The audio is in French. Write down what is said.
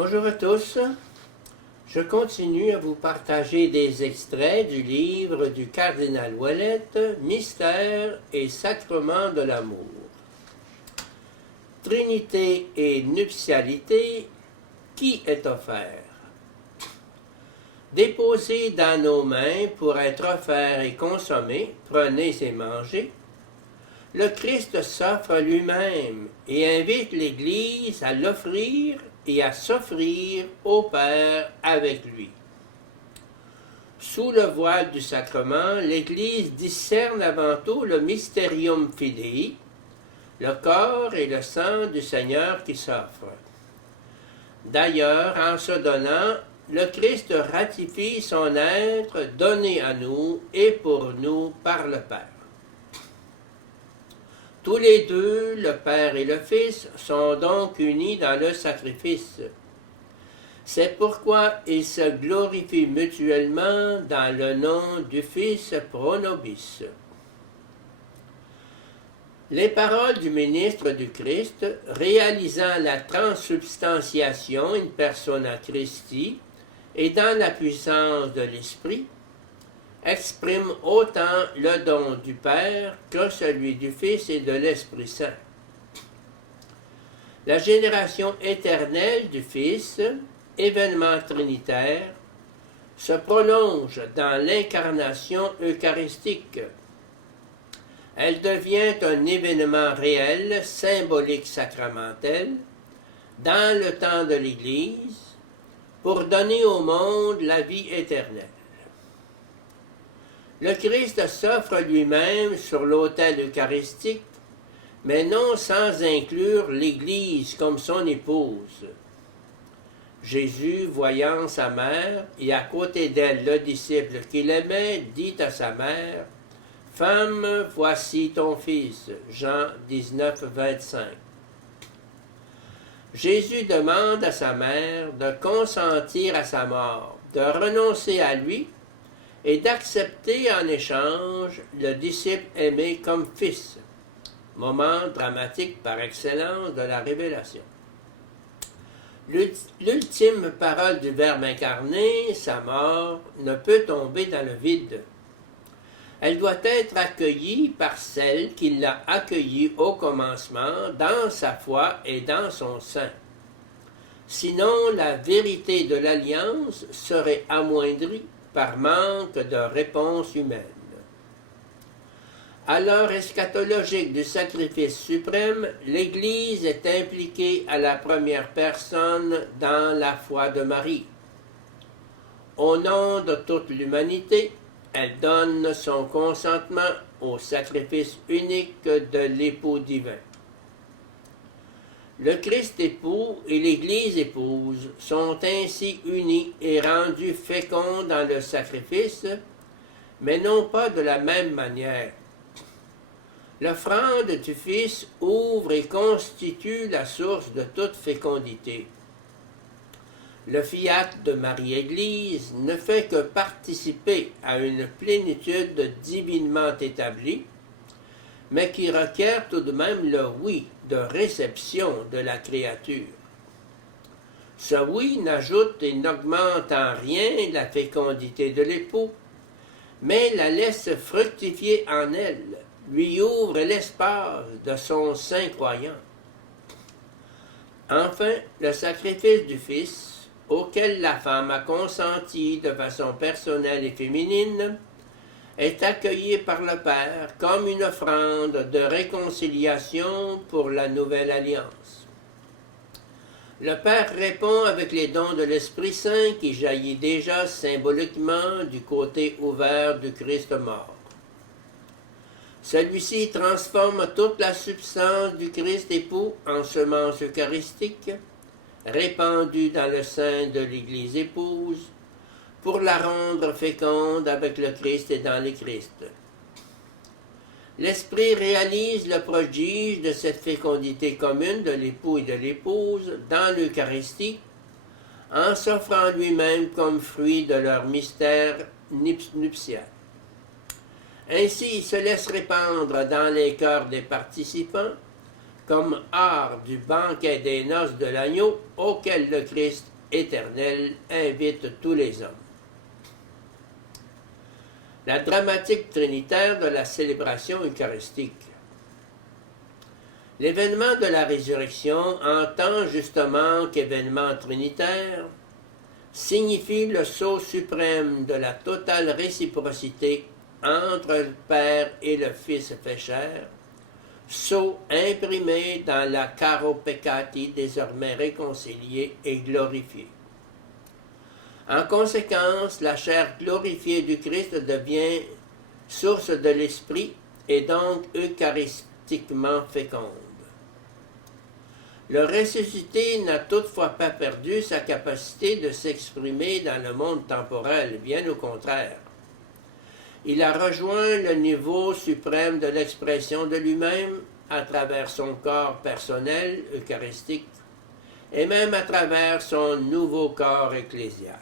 Bonjour à tous. Je continue à vous partager des extraits du livre du cardinal Ouellette, Mystère et sacrement de l'amour. Trinité et nuptialité, qui est offert? Déposé dans nos mains pour être offert et consommé, prenez et mangez. Le Christ s'offre lui-même et invite l'Église à l'offrir et à s'offrir au Père avec lui. Sous le voile du sacrement, l'Église discerne avant tout le mysterium fidei, le corps et le sang du Seigneur qui s'offre. D'ailleurs, en se donnant, le Christ ratifie son être donné à nous et pour nous par le Père. Tous les deux, le Père et le Fils, sont donc unis dans le sacrifice. C'est pourquoi ils se glorifient mutuellement dans le nom du Fils pro nobis. Les paroles du ministre du Christ, réalisant la transsubstantiation in persona Christi et dans la puissance de l'Esprit, exprime autant le don du Père que celui du Fils et de l'Esprit Saint. La génération éternelle du Fils, événement trinitaire, se prolonge dans l'incarnation eucharistique. Elle devient un événement réel, symbolique sacramentel, dans le temps de l'Église, pour donner au monde la vie éternelle. Le Christ s'offre lui-même sur l'autel eucharistique, mais non sans inclure l'Église comme son épouse. Jésus, voyant sa mère, et à côté d'elle le disciple qu'il aimait, dit à sa mère, « Femme, voici ton fils. » Jean 19, 25. Jésus demande à sa mère de consentir à sa mort, de renoncer à lui, et d'accepter en échange le disciple aimé comme fils. Moment dramatique par excellence de la révélation. L'ultime parole du Verbe incarné, sa mort, ne peut tomber dans le vide. Elle doit être accueillie par celle qui l'a accueillie au commencement, dans sa foi et dans son sein. Sinon, la vérité de l'alliance serait amoindrie par manque de réponse humaine. À l'heure eschatologique du sacrifice suprême, l'Église est impliquée à la première personne dans la foi de Marie. Au nom de toute l'humanité, elle donne son consentement au sacrifice unique de l'époux divin. Le Christ époux et l'Église épouse sont ainsi unis et rendus féconds dans le sacrifice, mais non pas de la même manière. L'offrande du Fils ouvre et constitue la source de toute fécondité. Le fiat de Marie-Église ne fait que participer à une plénitude divinement établie, mais qui requiert tout de même le oui de réception de la créature. Ce oui n'ajoute et n'augmente en rien la fécondité de l'époux, mais la laisse fructifier en elle, lui ouvre l'espace de son sein croyant. Enfin, le sacrifice du Fils, auquel la femme a consenti de façon personnelle et féminine, est accueilli par le Père comme une offrande de réconciliation pour la nouvelle alliance. Le Père répond avec les dons de l'Esprit Saint qui jaillit déjà symboliquement du côté ouvert du Christ mort. Celui-ci transforme toute la substance du Christ époux en semence eucharistique, répandue dans le sein de l'Église épouse, pour la rendre féconde avec le Christ et dans les Christ. L'Esprit réalise le prodige de cette fécondité commune de l'époux et de l'épouse dans l'Eucharistie, en s'offrant lui-même comme fruit de leur mystère nuptial. Ainsi, il se laisse répandre dans les cœurs des participants comme art du banquet des noces de l'agneau auquel le Christ éternel invite tous les hommes. La dramatique trinitaire de la célébration eucharistique. L'événement de la résurrection, en tant justement qu'événement trinitaire, signifie le sceau suprême de la totale réciprocité entre le Père et le Fils fait chair, sceau imprimé dans la caro peccati désormais réconciliée et glorifiée. En conséquence, la chair glorifiée du Christ devient source de l'Esprit et donc eucharistiquement féconde. Le ressuscité n'a toutefois pas perdu sa capacité de s'exprimer dans le monde temporel, bien au contraire. Il a rejoint le niveau suprême de l'expression de lui-même à travers son corps personnel, eucharistique, et même à travers son nouveau corps ecclésial.